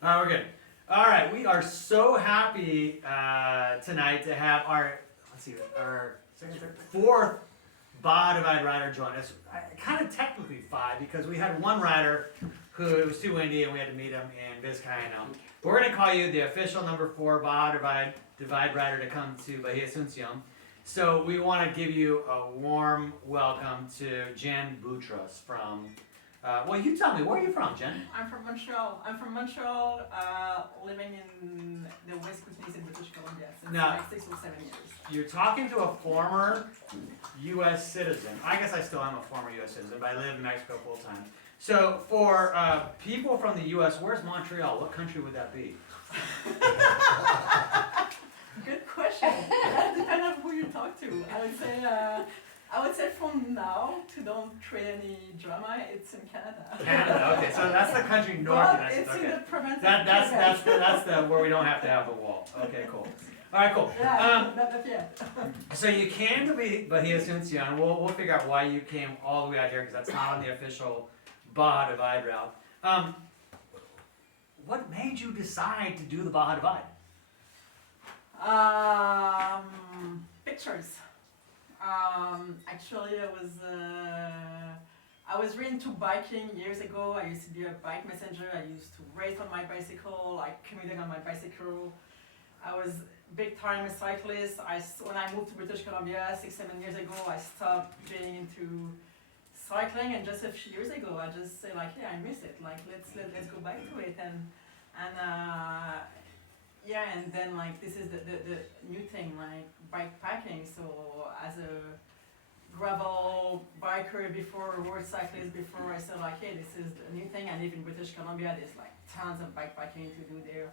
We're good. All right, we are so happy tonight to have our, let's see, our fourth Baja Divide rider join us. Kind of technically five, because we had one rider who it was too windy and we had to meet him in Vizcaino. But we're going to call you the official number 4 Baja Divide rider to come to Bahia Asuncion. So we want to give you a warm welcome to Jen Boutros from, well, you tell me, where are you from, Jen? I'm from Montreal. Living in the West Coast in British Columbia since like 6 or 7 years. You're talking to a former U.S. citizen. I guess I still am a former U.S. citizen, but I live in Mexico full time. So for people from the U.S., where's Montreal? What country would that be? Good question. That depends on who you talk to. I would say from now, to don't create any drama, it's in Canada. Canada, okay. So that's the country north Well, of Mexico. it's Okay. in the province of That's the where we don't have to have the wall. Okay, cool. All right, cool. Yeah, not yet. So you came to Bahia Asuncion. We'll figure out why you came all the way out here, because that's not on the official Baja Divide route. What made you decide to do the Baja Divide? Pictures. Actually, I was really into biking years ago. I used to be a bike messenger. I used to race on my bicycle, like commuting on my bicycle. I was big time a cyclist. When I moved to British Columbia 6-7 years ago, I stopped being into cycling, and just a few years ago, I just say like, yeah, I miss it. Like let's go back to it, and yeah, and then like this is the new thing, like bike packing. So as a gravel biker before, a road cyclist before, I said like, hey, this is the new thing. I live in British Columbia. There's like tons of bike packing to do there.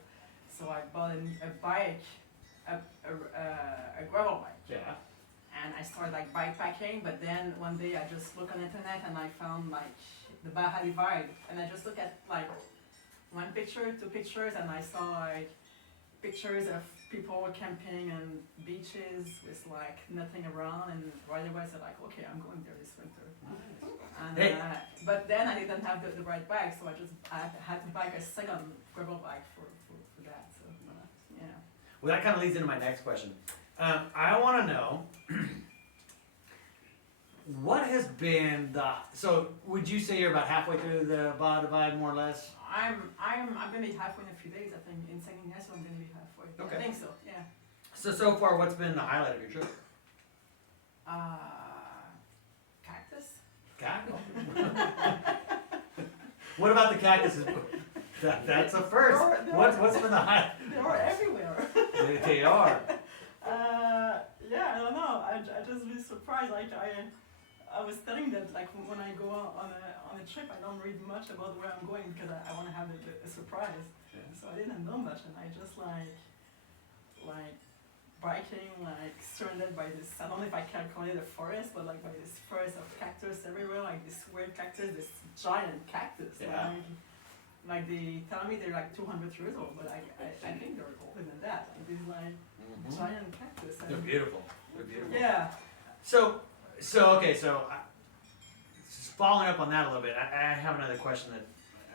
So I bought a bike, a gravel bike. Yeah. And I started like bike packing, but then one day I just looked on the internet and I found like the Baja Divide, and I just looked at like one picture, 2 pictures, and I saw like pictures of people camping on beaches with like nothing around, and right away I said like, okay, I'm going there this winter. And, Hey. But then I didn't have the right bike, so I had to buy a second gravel bike for that. So yeah. Well, that kind of leads into my next question. I want to know what has been so would you say you're about halfway through the Baja Divide, more or less? I'm gonna be halfway in a few days. I think in San Ignacio I'm gonna be halfway. Okay. I think so. Yeah. So far, what's been the highlight of your trip? Cactus. Cactus. What about the cactuses? That's a first. What's been the highlight? They are everywhere. They are. Yeah, I don't know. I just be surprised. Like I was telling that like when I go on a trip, I don't read much about where I'm going because I want to have a surprise. Yeah. So I didn't know much, and I just like biking, like surrounded by this. I don't know if I can call it a forest, but like by this forest of cactus everywhere, like this weird cactus, this giant cactus. Yeah. Like they tell me they're like 200 years old, but I think they're older than that. Like these like giant cactus. They're beautiful. They're beautiful. Yeah. So okay, so just following up on that a little bit, I have another question that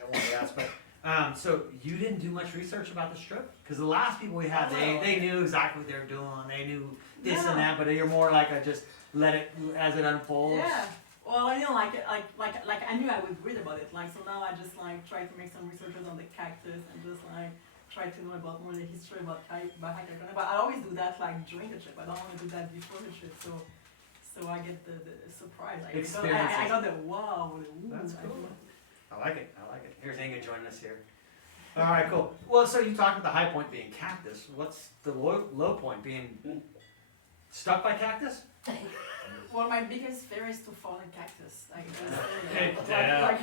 I want to ask, but so you didn't do much research about the strip? Because the last people we had, they knew exactly what they were doing, they knew this and that, but you're more like a just let it as it unfolds. Yeah. Well, I didn't like it, like I knew I would read about it, like so now I just like try to make some researches on the cactus and just like try to know about more the history about Baja California. But I always do that like during the trip. I don't want to do that before the trip, so I get the surprise. I got the wow. That's cool. I like it. Here's Inga joining us here. All right, cool. Well, so you talked about the high point being cactus. What's the low point being stuck by cactus? Well, my biggest fear is to fall in cactus. Like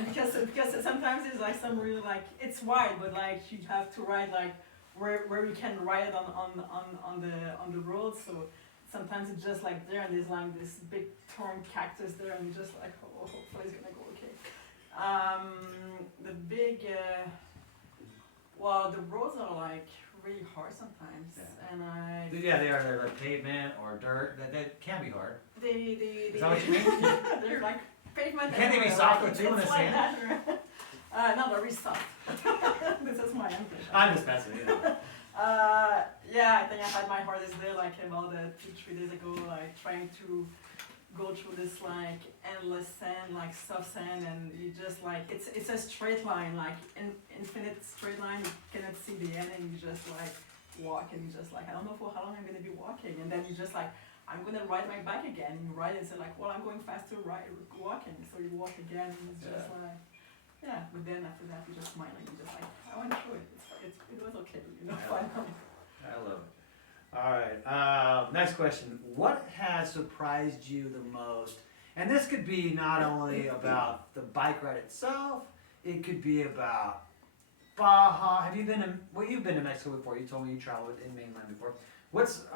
because sometimes it's like some really like it's wide, but like you have to ride like where you can ride on the road. So sometimes it's just like there, and there's like this big torn cactus there, and you're just like, oh, hopefully it's gonna go okay. The big well, the roads are like really hard sometimes, and they are. They're like pavement or dirt. That can be hard. Is that what you mean? They're like pavement. Can't they be softer too in the sand? No, very soft. This is my English. I'm just messing with you. Yeah, I think I had my hardest day like about 2-3 days ago, like trying to go through this like endless sand, like soft sand, and you just like it's a straight line, like infinite straight line. You cannot see the end, and you just like walk, and you just like I don't know for how long I'm gonna be walking, and then you just like I'm gonna ride my bike again. And you ride and say like, well, I'm going faster walking, so you walk again, and it's just like. Yeah, but then after that you just smile and you just like, I went through it. It was okay, you know, finally. I love it. All right, next question. What has surprised you the most? And this could be not only about the bike ride itself, it could be about Baja. Have you been to, well, you've been to Mexico before. You told me you traveled in mainland before. What's,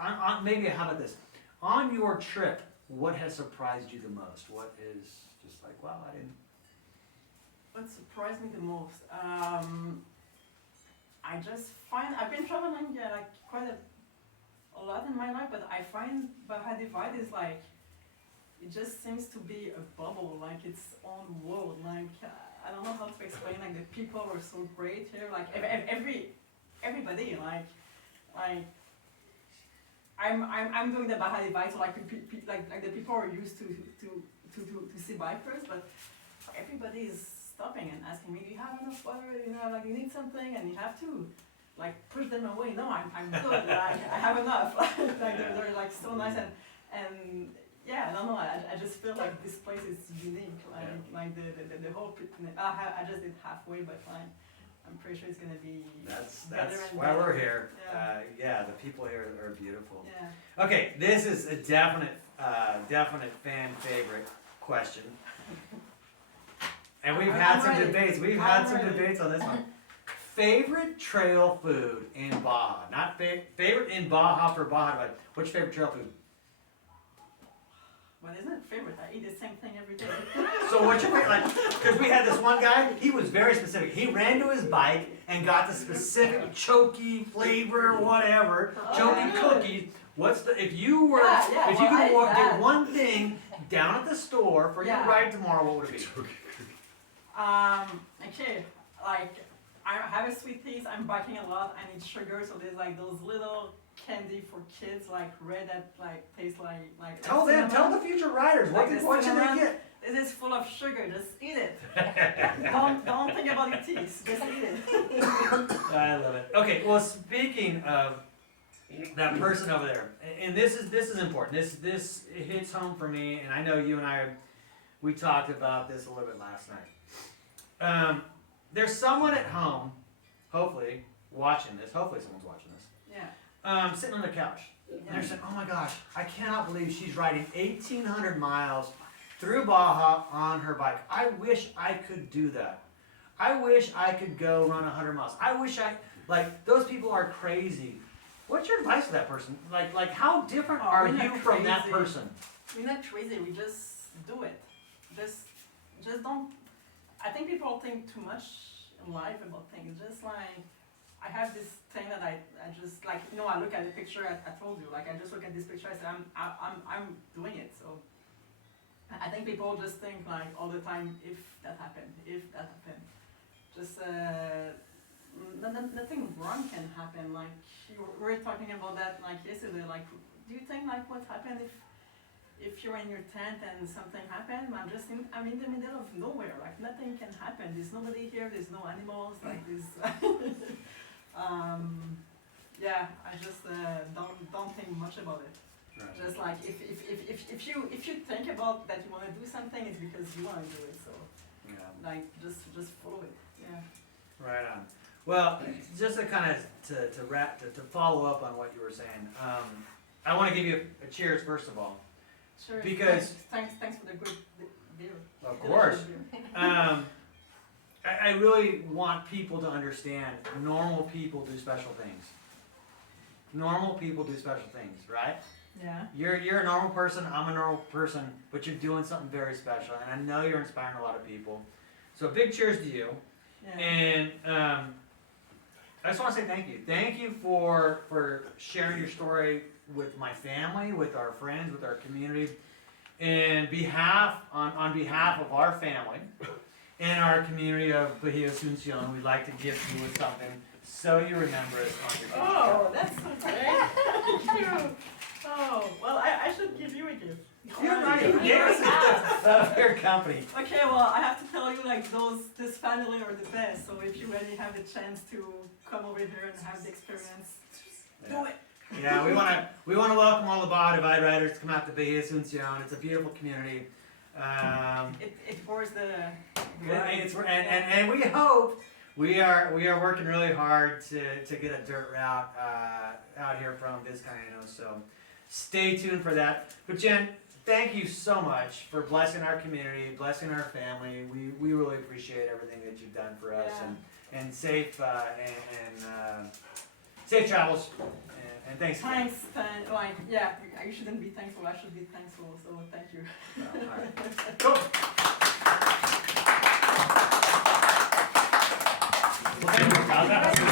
maybe how about this? On your trip, what has surprised you the most? What is just like, wow, I didn't. What surprised me the most? I just find I've been traveling like quite a lot in my life, but I find Baja Divide is like it just seems to be a bubble, like its own world. Like I don't know how to explain. Like the people are so great here. Like everybody like I'm doing the Baja Divide, so like like the people are used to see bikers, but everybody is stopping and asking me, do you have enough water? You know, like you need something, and you have to like push them away. No, I'm good. Like, I have enough. Like they're like so nice, and yeah, I don't know. I just feel like this place is unique. Like the whole. I just did halfway, but like I'm pretty sure it's gonna be. That's why why we're here. Yeah. Yeah, the people here are beautiful. Yeah. Okay, this is a definite fan favorite question. And we've had some debates. We've had some debates on this one. Favorite trail food in Baja? Not favorite in Baja for Baja, but what's your favorite trail food? Well, isn't it favorite? I eat the same thing every day. So what's your favorite? Like, because we had this one guy, he was very specific. He ran to his bike and got the specific choky flavor, whatever, choky cookies. What's the, if you were, if you could get one thing down at the store for your ride tomorrow, what would it be? Okay, like I have a sweet tooth. I'm biking a lot. I need sugar, so there's like those little candy for kids, like red that like taste like. Tell them, tell the future riders what should they get? This is full of sugar. Just eat it. don't think about your teeth. Just eat it. I love it. Okay, well, speaking of that person over there, and this is important. This hits home for me, and I know you and we talked about this a little bit last night. There's someone at home, hopefully watching this. Hopefully someone's watching this. Yeah. Sitting on the couch. And they're saying, "Oh my gosh, I cannot believe she's riding 1,800 miles through Baja on her bike. I wish I could do that. I wish I could go run 100 miles. I wish like those people are crazy." What's your advice to that person? Like how different are you from that person? We're not crazy. We just do it. Just don't. I think people think too much in life about things. Just like I have this thing that I just like, you know, I look at the picture. I told you, like I just look at this picture. I said I'm doing it. So I think people just think like all the time, if that happened. Just nothing wrong can happen. Like we were talking about that like yesterday. Like, do you think like what happened if you're in your tent and something happened? I'm in the middle of nowhere. Like nothing can happen. There's nobody here. There's no animals. Like this. Yeah. I just don't think much about it. Right. Just like if you think about that you want to do something, it's because you want to do it. So like just follow it. Yeah. Right on. Well, just to kind of to follow up on what you were saying, I want to give you a cheers first of all. Sure. Because thanks for the good beer. Of course. I really want people to understand normal people do special things. Normal people do special things, right? Yeah. You're a normal person, I'm a normal person, but you're doing something very special, and I know you're inspiring a lot of people. So big cheers to you. Yeah. And I just want to say thank you. Thank you for sharing your story with my family, with our friends, with our community, and on behalf of our family in our community of Baja Asuncion, we'd like to gift you with something so you remember us on your future Oh, that's so great. Thank you. Oh, well, I should give you a gift. You gave us a gift of your company. Okay, well, I have to tell you, like, this family are the best. So if you really have the chance to come over here and have the experience, do it. Yeah, we wanna welcome all the Baja Divide riders to come out to Baja Asuncion. It's a beautiful community. It pours the And we hope we are working really hard to get a dirt route out here from Vizcaíno. So stay tuned for that. But Jen, thank you so much for blessing our community, blessing our family. We really appreciate everything that you've done for us, and safe safe travels. And thanks again. Thanks, like, yeah, you shouldn't be thankful, I should be thankful, so thank you. All right. Cool. Well, thank you.